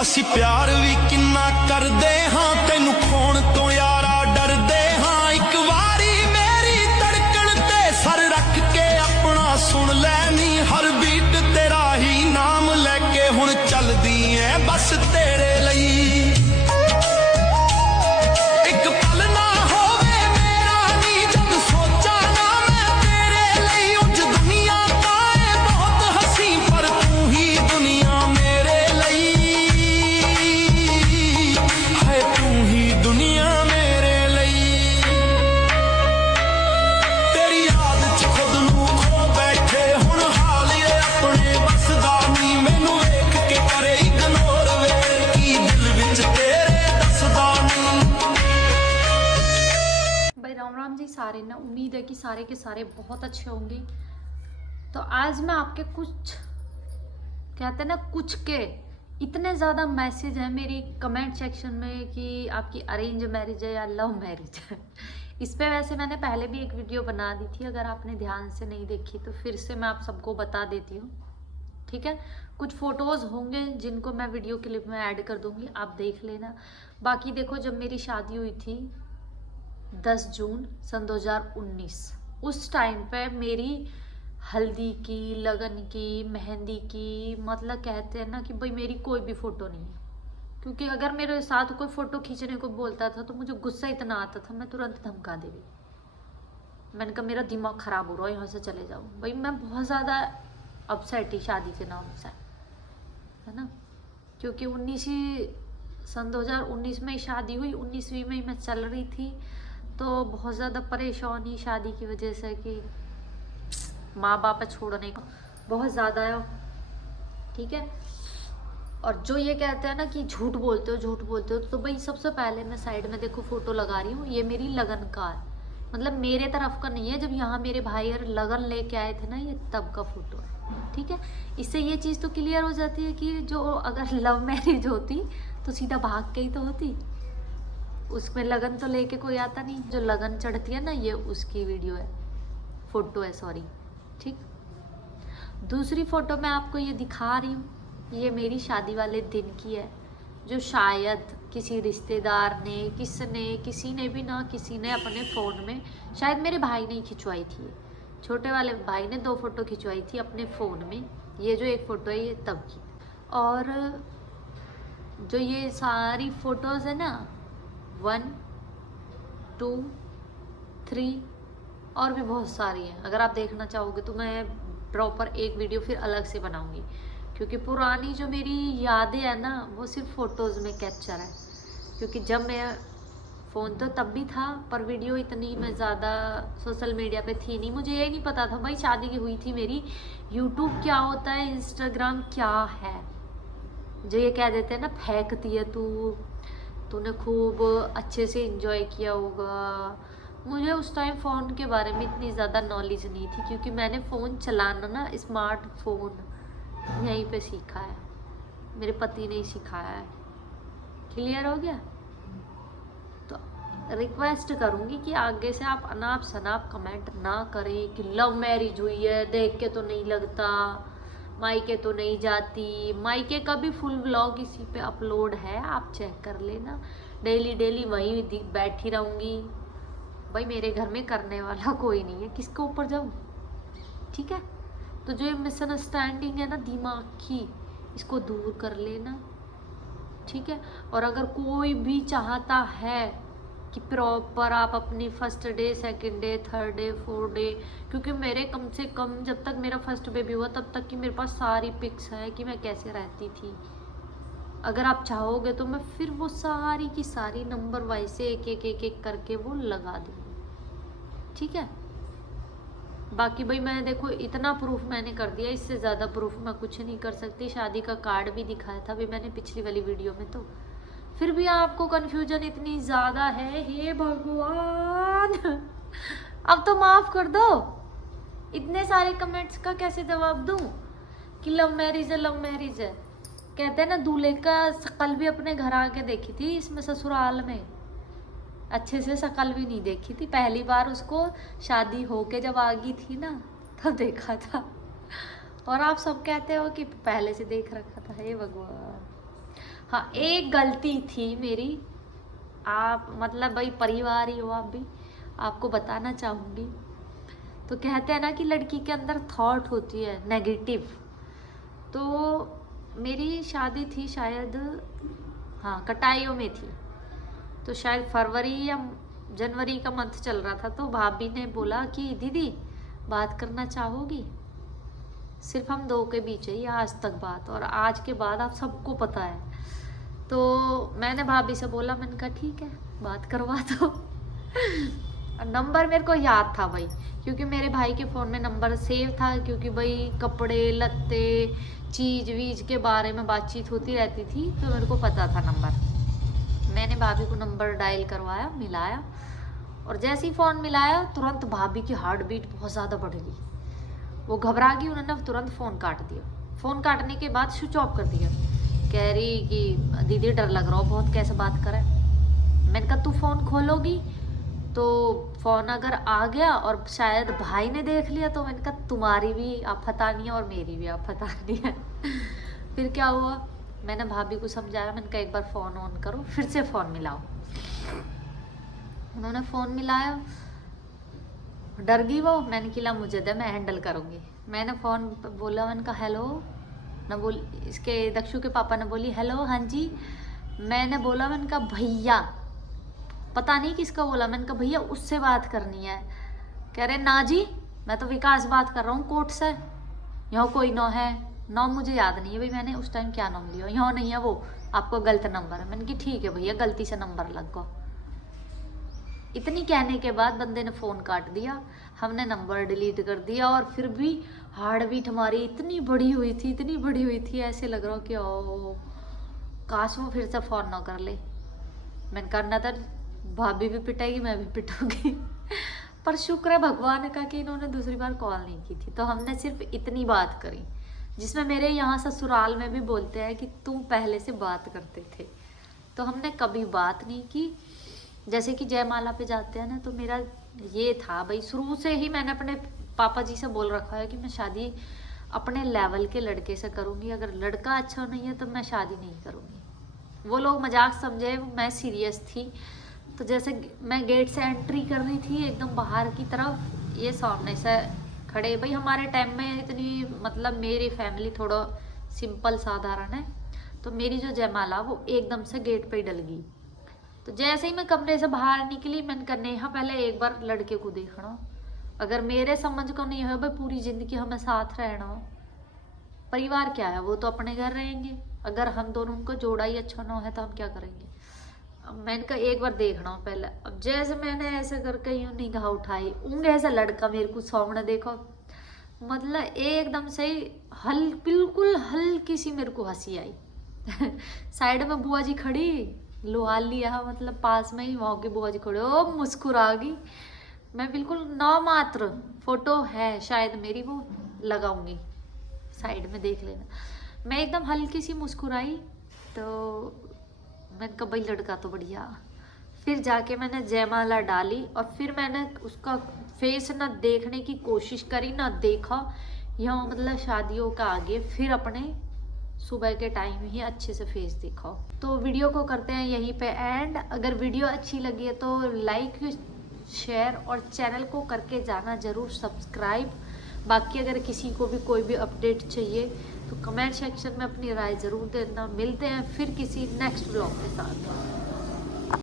ਅਸੀਂ ਪਿਆਰ ਵੀ ਕਿੰਨਾ ਕਰਦੇ ਹਾਂ ਤੈਨੂੰ ਖੋਣ ਤੋਂ ਯਾਰਾ ਡਰਦੇ ਹਾਂ ਇੱਕ ਵਾਰੀ ਮੇਰੀ ਧੜਕਣ ਤੇ ਸਰ ਰੱਖ ਕੇ ਆਪਣਾ ਸੁਣ ਲੈ ਨੀ ਹਰ ਬੀਟ ਤੇਰਾ ਹੀ ਨਾਮ ਲੈ ਕੇ ਹੁਣ ਚੱਲਦੀ ਐ ਬਸ ਤੇਰੇ ਲਈ ਇੱਕ ਪਲ ਨਾ ਹੋਵੇ ਮੇਰਾ ਨੀ ਜਦ ਸੋਚਾਂ ਨਾ ਮੈਂ ਤੇਰੇ ਲਈ ਉੱਜ ਦੁਨੀਆ ਤਾਂ ਏ ਬਹੁਤ ਹਸੀ ਪਰ ਤੂੰ ਹੀ ਦੁਨੀਆ ਮੇਰੇ ਲਈ ਹੈ ਤੂੰ ਹੀ ਦੁਨੀਆ ਮੇਰੇ ਲਈ ਤੇਰੀ ਯਾਦ ਚ ਖੁਦ ਨੂੰ ਖੋ ਬੈਠੇ ਹੁਣ ਹਾਲ ਏ ਆਪਣੇ ਬਸ ਦਾ ਨੀ ਮੈਨੂੰ ਵੇਖ ਕੇ ਕਰੇ ਇਗਨੋਰ ਵੇ ਕੀ ਦਿਲ ਵਿੱਚ ਤੇਰੇ ਦੱਸਦਾ ਨੀ भाई राम राम जी सारे ना, उम्मीद है कि सारे के सारे बहुत अच्छे होंगे। तो आज मैं आपके कुछ कहते हैं ना कुछ के इतने ज़्यादा मैसेज हैं मेरी कमेंट सेक्शन में कि आपकी अरेंज मैरिज है या लव मैरिज है। इस पे वैसे मैंने पहले भी एक वीडियो बना दी थी, अगर आपने ध्यान से नहीं देखी तो फिर से मैं आप सबको बता देती हूँ, ठीक है। कुछ फोटोज़ होंगे जिनको मैं वीडियो क्लिप में ऐड कर दूंगी, आप देख लेना। बाकी देखो, जब मेरी शादी हुई थी 10 जून सन 2019, उस टाइम पे मेरी हल्दी की, लगन की, मेहंदी की, मतलब कहते हैं ना कि भाई मेरी कोई भी फ़ोटो नहीं है, क्योंकि अगर मेरे साथ कोई फ़ोटो खींचने को बोलता था तो मुझे गुस्सा इतना आता था, मैं तुरंत धमका देती। मैंने कहा मेरा दिमाग ख़राब हो रहा है, यहाँ से चले जाओ। भाई मैं बहुत ज़्यादा अपसेट थी शादी के नाम से, है ना, क्योंकि 2019 में ही शादी हुई, 19वीं में ही मैं चल रही थी, तो बहुत ज़्यादा परेशानी शादी की वजह से कि माँ बाप छोड़ने का बहुत ज़्यादा है, ठीक है। और जो ये कहते हैं ना कि झूठ बोलते हो, तो भाई सबसे पहले मैं साइड में देखो फ़ोटो लगा रही हूँ, ये मेरी लगन का है, मतलब मेरे तरफ का नहीं है। जब यहाँ मेरे भाई और लगन लेके आए थे ना, ये तब का फ़ोटो है, ठीक है। इससे ये चीज़ तो क्लियर हो जाती है कि जो अगर लव मैरिज होती तो सीधा भाग के ही तो होती, उसमें लगन तो लेके कोई आता नहीं। जो लगन चढ़ती है ना, ये उसकी वीडियो है, फ़ोटो है, सॉरी, ठीक। दूसरी फ़ोटो मैं आपको ये दिखा रही हूँ, ये मेरी शादी वाले दिन की है, जो शायद किसी रिश्तेदार ने, किसी ने भी ना, किसी ने अपने फ़ोन में, शायद मेरे भाई ने खिंचवाई थी, छोटे वाले भाई ने 2 फ़ोटो खिंचवाई थी अपने फ़ोन में। ये जो एक फ़ोटो है ये तब की, और जो ये सारी फ़ोटोज़ है ना 1, 2, 3 और भी बहुत सारी हैं। अगर आप देखना चाहोगे तो मैं प्रॉपर एक वीडियो फिर अलग से बनाऊंगी, क्योंकि पुरानी जो मेरी यादें हैं ना, वो सिर्फ फ़ोटोज़ में कैप्चर है। क्योंकि जब मैं फ़ोन तो तब भी था, पर वीडियो इतनी मैं ज़्यादा सोशल मीडिया पे थी नहीं, मुझे ये नहीं पता था भाई शादी की हुई थी मेरी, यूट्यूब क्या होता है, इंस्टाग्राम क्या है। जो ये कह देते हैं ना फेंकती है तूने खूब अच्छे से एंजॉय किया होगा। मुझे उस टाइम फ़ोन के बारे में इतनी ज़्यादा नॉलेज नहीं थी, क्योंकि मैंने फ़ोन चलाना ना, स्मार्टफोन यहीं पे सीखा है, मेरे पति ने ही सिखाया है। क्लियर हो गया। तो रिक्वेस्ट करूँगी कि आगे से आप अनाप शनाप कमेंट ना करें कि लव मैरिज हुई है, देख के तो नहीं लगता, मायके तो नहीं जाती। मायके का भी फुल व्लॉग इसी पे अपलोड है, आप चेक कर लेना। डेली वहीं बैठी रहूँगी, भाई मेरे घर में करने वाला कोई नहीं है, किसके ऊपर जाऊँ, ठीक है। तो जो ये मिसअंडरस्टैंडिंग है ना दिमाग की, इसको दूर कर लेना, ठीक है। और अगर कोई भी चाहता है कि प्रॉपर आप अपनी first day, second day, third day, fourth day, क्योंकि मेरे कम से कम जब तक मेरा फर्स्ट बेबी हुआ तब तक की मेरे पास सारी पिक्स है कि मैं कैसे रहती थी। अगर आप चाहोगे तो मैं फिर वो सारी की सारी नंबर वाइज से एक करके वो लगा दूँगी, ठीक है। बाकी भाई मैं देखो इतना प्रूफ मैंने कर दिया, इससे ज़्यादा प्रूफ मैं कुछ नहीं कर सकती। शादी का कार्ड भी दिखाया था अभी मैंने पिछली वाली वीडियो में, तो फिर भी आपको कन्फ्यूजन इतनी ज़्यादा है, हे भगवान अब तो माफ़ कर दो। इतने सारे कमेंट्स का कैसे जवाब दूँ कि लव मैरिज है। कहते हैं ना, दूल्हे का शकल भी अपने घर आके देखी थी, इसमें ससुराल में अच्छे से शकल भी नहीं देखी थी। पहली बार उसको शादी होके जब आ गई थी ना, तब देखा था। और आप सब कहते हो कि पहले से देख रखा था। हे भगवान। हाँ, एक गलती थी मेरी, आप मतलब भाई परिवार ही हो आप भी, आपको बताना चाहूँगी। तो कहते हैं ना कि लड़की के अंदर थॉट होती है नेगेटिव। तो मेरी शादी थी शायद, हाँ कटाइयों में थी, तो शायद फरवरी या जनवरी का मंथ चल रहा था। तो भाभी ने बोला कि दीदी बात करना चाहोगी, सिर्फ हम दो के बीच है ये आज तक बात, और आज के बाद आप सबको पता है। तो मैंने भाभी से बोला, मैंने कहा ठीक है बात करवा दो। नंबर मेरे को याद था भाई, क्योंकि मेरे भाई के फ़ोन में नंबर सेव था, क्योंकि भाई कपड़े लत्ते चीज़ वीज के बारे में बातचीत होती रहती थी, तो मेरे को पता था नंबर। मैंने भाभी को नंबर डायल करवाया, मिलाया, और जैसे ही फ़ोन मिलाया तुरंत भाभी की हार्ट बीट बहुत ज़्यादा बढ़ गई। वो घबरा गई, उन्होंने तुरंत फ़ोन काट दिया। फ़ोन काटने के बाद स्विच ऑफ कर दिया। कह रही कि दीदी डर लग रहा हो बहुत, कैसे बात करें। मैंने कहा तू फ़ोन खोलोगी तो फ़ोन अगर आ गया और शायद भाई ने देख लिया, तो मैंने कहा तुम्हारी भी आफतानी है और मेरी भी आफतानी है। फिर क्या हुआ, मैंने भाभी को समझाया, मैंने कहा एक बार फ़ोन ऑन करो, फिर से फ़ोन मिलाओ। उन्होंने फ़ोन मिलाया, डर गई वो। मैंने किला मुझे दे, मैं हैंडल करूँगी। मैंने फ़ोन बोला, मैंने कहा हेलो ना, बोल इसके दक्षु के पापा ने बोली हेलो हाँ जी। मैंने बोला, मैंने कहा भैया, पता नहीं किसका बोला, मैंने कहा भैया उससे बात करनी है। कह रहे ना जी मैं तो विकास बात कर रहा हूँ कोर्ट से, यहाँ कोई नौ है, नौ मुझे याद नहीं है भाई मैंने उस टाइम क्या नाम लिया, यहाँ नहीं है वो, आपको गलत नंबर है। मैंने कहा ठीक है भैया गलती से नंबर लग गया। इतनी कहने के बाद बंदे ने फ़ोन काट दिया, हमने नंबर डिलीट कर दिया, और फिर भी हार्ट बीट हमारी इतनी बड़ी हुई थी, इतनी बड़ी हुई थी, ऐसे लग रहा कि ओ काश वो फिर से फ़ोन ना कर ले। मैंने करना था, भाभी भी पिटाएगी मैं भी पिटूंगी। पर शुक्र है भगवान का कि इन्होंने दूसरी बार कॉल नहीं की थी। तो हमने सिर्फ इतनी बात करी, जिसमें मेरे यहाँ ससुराल में भी बोलते हैं कि तुम पहले से बात करते थे। तो हमने कभी बात नहीं की। जैसे कि जयमाला पे जाते हैं ना, तो मेरा ये था भाई, शुरू से ही मैंने अपने पापा जी से बोल रखा है कि मैं शादी अपने लेवल के लड़के से करूँगी, अगर लड़का अच्छा नहीं है तो मैं शादी नहीं करूँगी। वो लोग मजाक समझे, मैं सीरियस थी। तो जैसे मैं गेट से एंट्री कर रही थी एकदम बाहर की तरफ, ये सामने से खड़े, भाई हमारे टाइम में इतनी मतलब मेरी फैमिली थोड़ा सिंपल साधारण है, तो मेरी जो जयमाला वो एकदम से गेट पे ही डल गई। तो जैसे ही मैं कमरे से बाहर निकली, मैंने कहा नेहा पहले एक बार लड़के को देखना, अगर मेरे समझ को नहीं हो भाई पूरी ज़िंदगी हमें साथ रहना हो। परिवार क्या है, वो तो अपने घर रहेंगे, अगर हम दोनों को जोड़ा ही अच्छा ना है तो हम क्या करेंगे। मैंने कहा एक बार देखना हो पहले। अब जैसे मैंने ऐसे करके यूँ निगाह उठाई, ऊँग ऐसा लड़का मेरे को सामने देखो, मतलब एकदम से बिल्कुल हल्की सी मेरे को हंसी आई। साइड में बुआ जी खड़ी, लोहा लिया मतलब पास में ही, वहाँ की बुआ जी खड़े, ओ मुस्कुरा गई। मैं बिल्कुल नामात्र, फोटो है शायद मेरी, वो लगाऊंगी साइड में देख लेना। मैं एकदम हल्की सी मुस्कुराई, तो मैंने कहा भाई लड़का तो बढ़िया। फिर जाके मैंने जयमाला डाली, और फिर मैंने उसका फेस ना देखने की कोशिश करी, ना देखा यहाँ मतलब शादियों का आगे, फिर अपने सुबह के टाइम ही अच्छे से फेस देखा। तो वीडियो को करते हैं यहीं पे एंड। अगर वीडियो अच्छी लगी है तो लाइक शेयर और चैनल को करके जाना ज़रूर सब्सक्राइब। बाकी अगर किसी को भी कोई भी अपडेट चाहिए तो कमेंट सेक्शन में अपनी राय ज़रूर देना। मिलते हैं फिर किसी नेक्स्ट ब्लॉग के साथ।